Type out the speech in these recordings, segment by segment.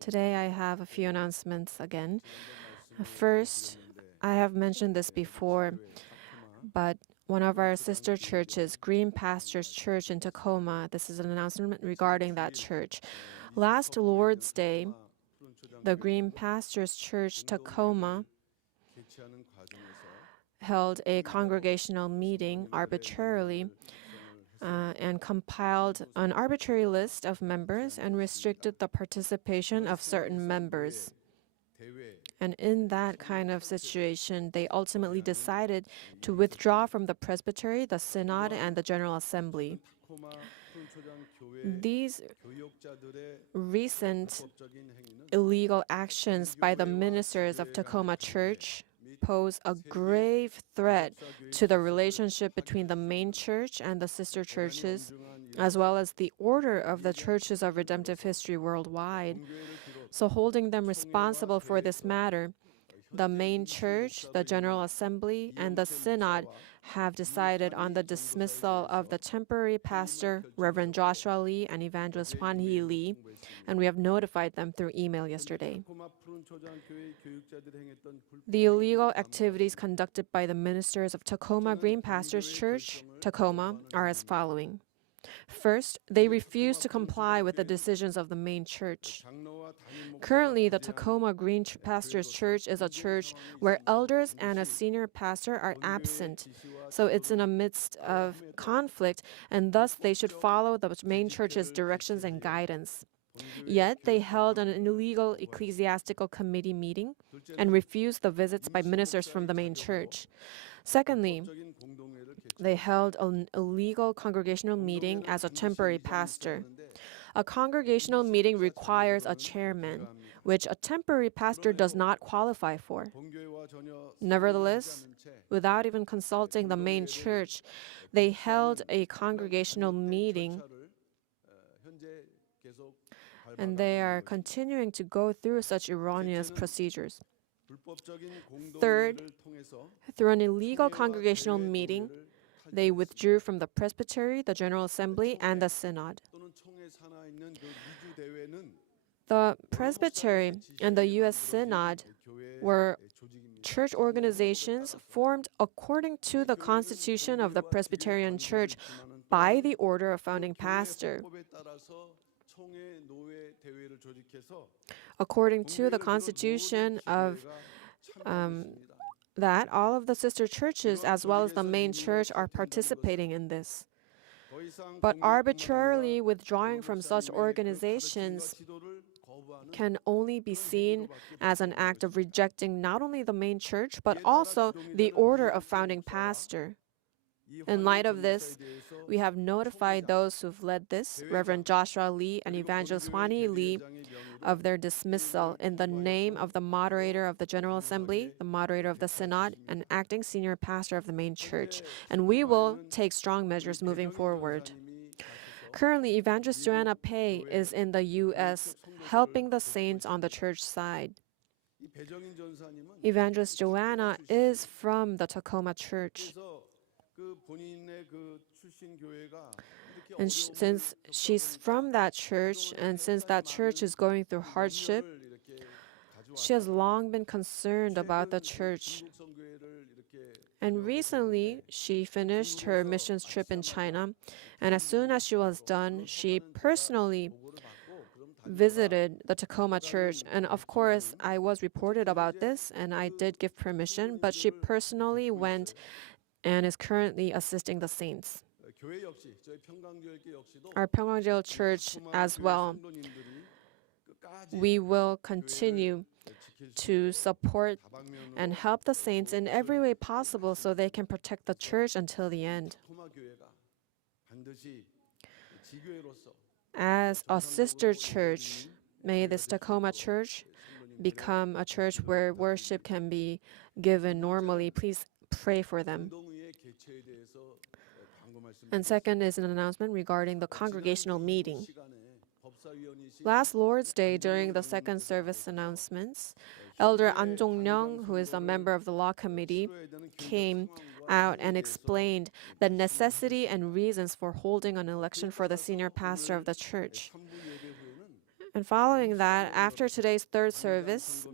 Today I have a few announcements again. First, I have mentioned this before, but one of our sister churches, Green Pastures Church in Tacoma, this is an announcement regarding that church. Last Lord's Day, the Green Pastures Church Tacoma held a congregational meeting arbitrarily and compiled an arbitrary list of members and restricted the participation of certain members. And in that kind of situation, they ultimately decided to withdraw from the presbytery, the synod, and the General Assembly. These recent illegal actions by the ministers of Tacoma Church pose a grave threat to the relationship between the main church and the sister churches, as well as the order of the churches of redemptive history worldwide. So holding them responsible for this matter, the main church, the General Assembly, and the Synod have decided on the dismissal of the temporary pastor, Reverend Joshua Lee and Evangelist Hwan Hee Lee, and we have notified them through email yesterday. The illegal activities conducted by the ministers of Tacoma Green Pastures Church, Tacoma, are as following. First, they refuse to comply with the decisions of the main church. Currently, the Tacoma Green Pastures Church is a church where elders and a senior pastor are absent, so it's in the midst of conflict, and thus they should follow the main church's directions and guidance. Yet, they held an illegal ecclesiastical committee meeting and refused the visits by ministers from the main church. Secondly, they held an illegal congregational meeting as a temporary pastor. A congregational meeting requires a chairman, which a temporary pastor does not qualify for. Nevertheless, without even consulting the main church, they held a congregational meeting, and they are continuing to go through such erroneous procedures. Third, through an illegal congregational meeting, they withdrew from the presbytery, the General Assembly, and the synod. The presbytery and the U.S. synod were church organizations formed according to the constitution of the Presbyterian Church by the order of founding pastor. According to the constitution of that, all of the sister churches as well as the main church are participating in this. But arbitrarily withdrawing from such organizations can only be seen as an act of rejecting not only the main church, but also the order of founding pastor. In light of this, we have notified those who've led this, Reverend Joshua Lee and Evangelist Hwan Hee Lee, of their dismissal in the name of the moderator of the General Assembly, the moderator of the Synod, and acting senior pastor of the main church. And we will take strong measures moving forward. Currently, Evangelist Joanna Pei is in the U.S. helping the saints on the church side. Evangelist Joanna is from the Tacoma Church. And since she's from that church, and since that church is going through hardship, she has long been concerned about the church. And recently, she finished her missions trip in China, and as soon as she was done, she personally visited the Tacoma church. And of course, I was reported about this, and I did give permission, but she personally went and is currently assisting the saints. Our 평강제일 church as well, we will continue to support and help the saints in every way possible so they can protect the church until the end. As a sister church, may this Tacoma church become a church where worship can be given normally. Please pray for them. And second is an announcement regarding the congregational meeting. Last Lord's Day, during the second service announcements, Elder An Jong-myung, who is a member of the law committee, came out and explained the necessity and reasons for holding an election for the senior pastor of the church. And following that, after today's third service,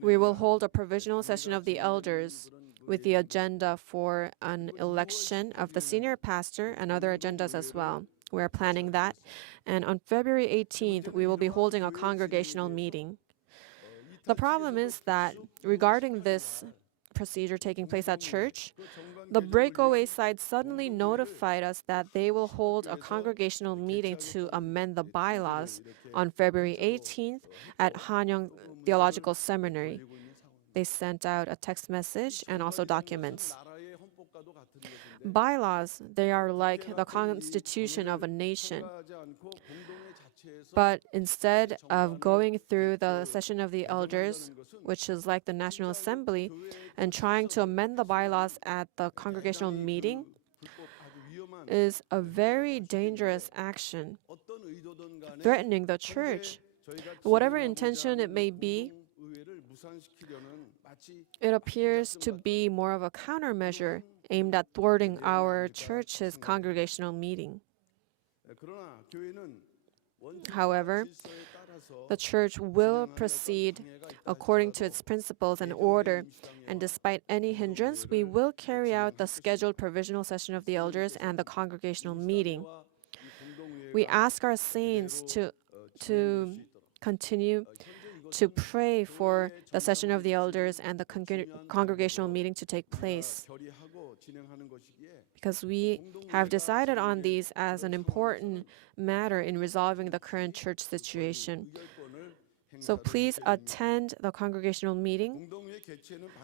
we will hold a provisional session of the elders with the agenda for an election of the senior pastor and other agendas as well. We're planning that. And on February 18th, we will be holding a congregational meeting. The problem is that regarding this procedure taking place at church, the breakaway side suddenly notified us that they will hold a congregational meeting to amend the bylaws on February 18th at Hanyang Theological Seminary. They sent out a text message and also documents. Bylaws, they are like the constitution of a nation. But instead of going through the session of the elders, which is like the National Assembly, and trying to amend the bylaws at the congregational meeting, is a very dangerous action, threatening the church. Whatever intention it may be, it appears to be more of a countermeasure aimed at thwarting our church's congregational meeting. However, the church will proceed according to its principles and order, and despite any hindrance, we will carry out the scheduled provisional session of the elders and the congregational meeting. We ask our saints to continue to pray for the session of the elders and the congregational meeting to take place, because we have decided on these as an important matter in resolving the current church situation. So please attend the congregational meeting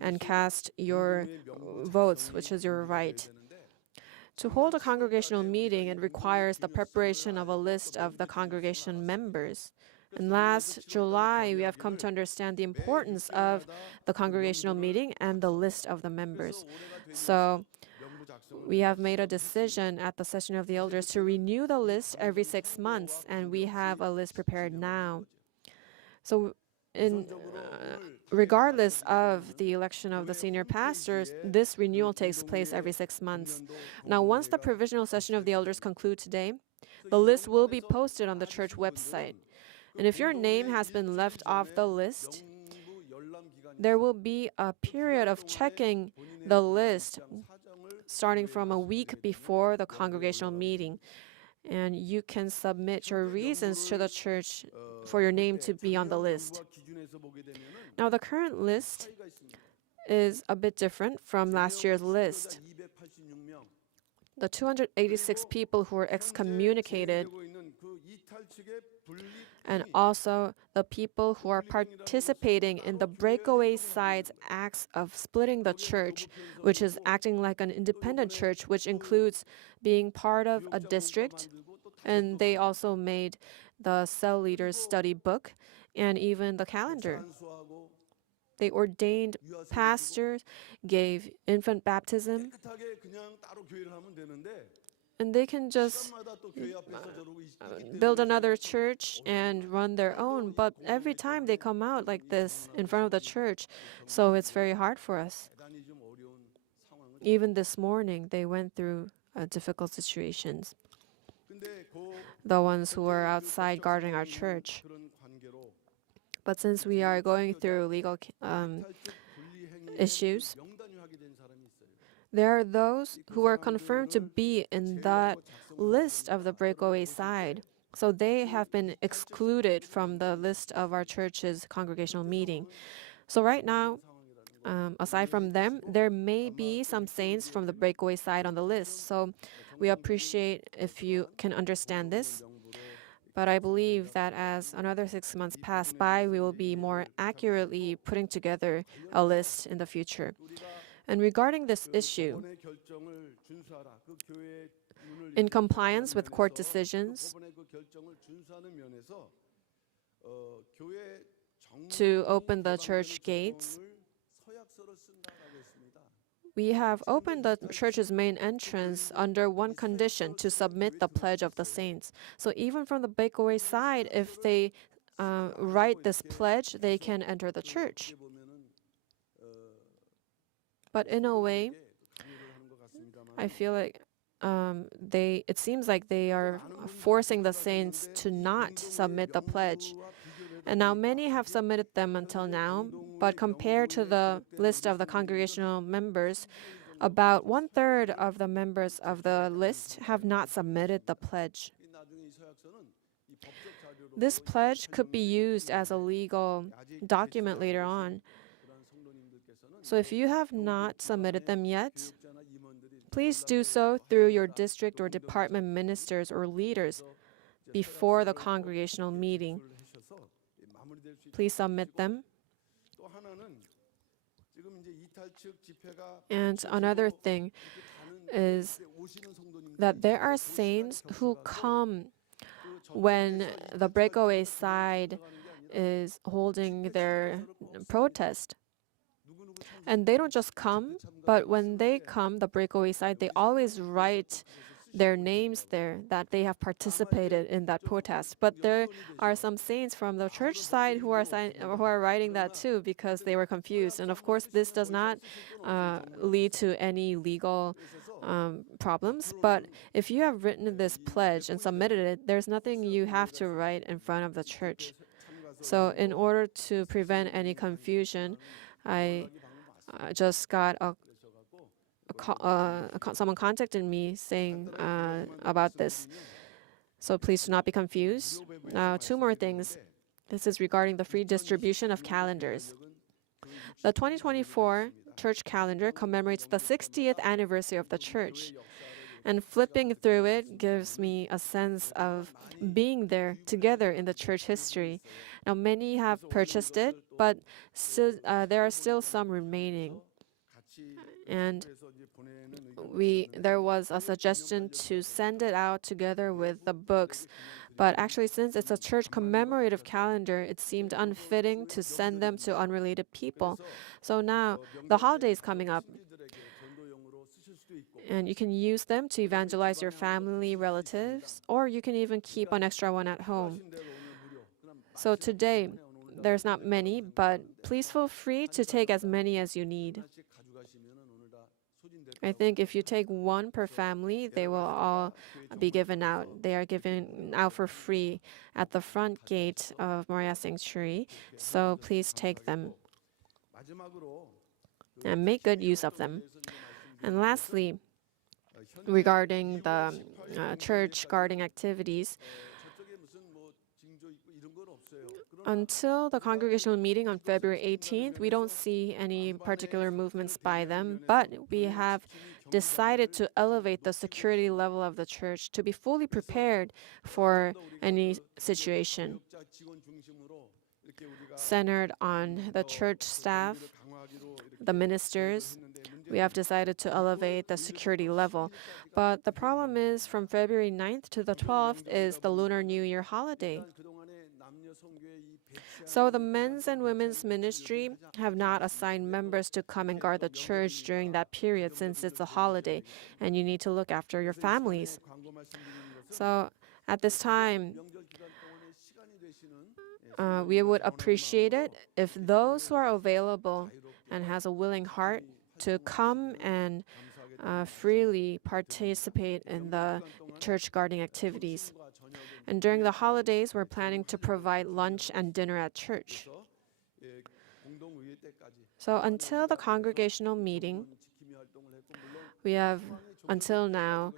and cast your votes, which is your right. To hold a congregational meeting, it requires the preparation of a list of the congregation members. And last July, we have come to understand the importance of the congregational meeting and the list of the members. So we have made a decision at the session of the elders to renew the list every 6 months, and we have a list prepared now. So regardless of the election of the senior pastors, this renewal takes place every 6 months. Now, once the provisional session of the elders conclude today, the list will be posted on the church website. And if your name has been left off the list, there will be a period of checking the list starting from a week before the congregational meeting. And you can submit your reasons to the church for your name to be on the list. Now, the current list is a bit different from last year's list. The 286 people who were excommunicated, and also the people who are participating in the breakaway side's acts of splitting the church, which is acting like an independent church, which includes being part of a district, and they also made the cell leaders study book and even the calendar. They ordained pastors, gave infant baptism, and they can just build another church and run their own, but every time they come out like this in front of the church, so it's very hard for us. Even this morning, they went through difficult situations. The ones who were outside guarding our church. But since we are going through legal issues, there are those who are confirmed to be in that list of the breakaway side. So they have been excluded from the list of our church's congregational meeting. So right now, aside from them, there may be some saints from the breakaway side on the list. So we appreciate if you can understand this. But I believe that as another 6 months pass by, we will be more accurately putting together a list in the future. And regarding this issue, in compliance with court decisions, to open the church gates, we have opened the church's main entrance under one condition: to submit the pledge of the saints. So even from the breakaway side, if they write this pledge, they can enter the church. But in a way, I feel like it seems like they are forcing the saints to not submit the pledge. And now many have submitted them until now, but compared to the list of the congregational members, about 1/3 of the members of the list have not submitted the pledge. This pledge could be used as a legal document later on. So if you have not submitted them yet, please do so through your district or department ministers or leaders before the congregational meeting. Please submit them. And another thing is that there are saints who come when the breakaway side is holding their protest. And they don't just come, but when they come, the breakaway side, they always write their names there that they have participated in that protest. But there are some saints from the church side who are writing that too because they were confused. And of course, this does not lead to any legal problems. But if you have written this pledge and submitted it, there's nothing you have to write in front of the church. So in order to prevent any confusion, I just got someone contacted me saying about this. So please do not be confused. Now, two more things. This is regarding the free distribution of calendars. The 2024 church calendar commemorates the 60th anniversary of the church. And flipping through it gives me a sense of being there together in the church history. Now, many have purchased it, but still, there are still some remaining. And there was a suggestion to send it out together with the books. But actually, since it's a church commemorative calendar, it seemed unfitting to send them to unrelated people. So now the holiday is coming up, and you can use them to evangelize your family, relatives, or you can even keep an extra one at home. So today, there's not many, but please feel free to take as many as you need. I think if you take one per family, they will all be given out. They are given out for free at the front gate of Moriah Sanctuary, so please take them and make good use of them. And lastly, regarding the church guarding activities, until the congregational meeting on February 18th, we don't see any particular movements by them, but we have decided to elevate the security level of the church to be fully prepared for any situation. Centered on the church staff, the ministers, we have decided to elevate the security level. But the problem is from February 9th to the 12th is the Lunar New Year holiday. So the men's and women's ministry have not assigned members to come and guard the church during that period since it's a holiday and you need to look after your families. So at this time, we would appreciate it if those who are available and has a willing heart to come and freely participate in the church guarding activities. And during the holidays, we're planning to provide lunch and dinner at church. So until the congregational meeting, we have until now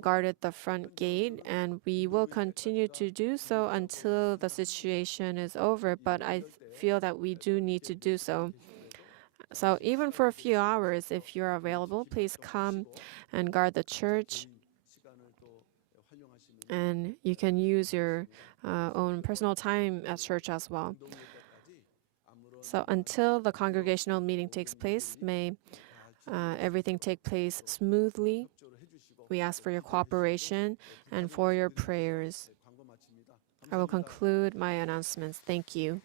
guarded the front gate, and we will continue to do so until the situation is over, but I feel that we do need to do so. So even for a few hours, if you're available, please come and guard the church. And you can use your own personal time at church as well. So until the congregational meeting takes place, may everything take place smoothly. We ask for your cooperation and for your prayers. I will conclude my announcements. Thank you.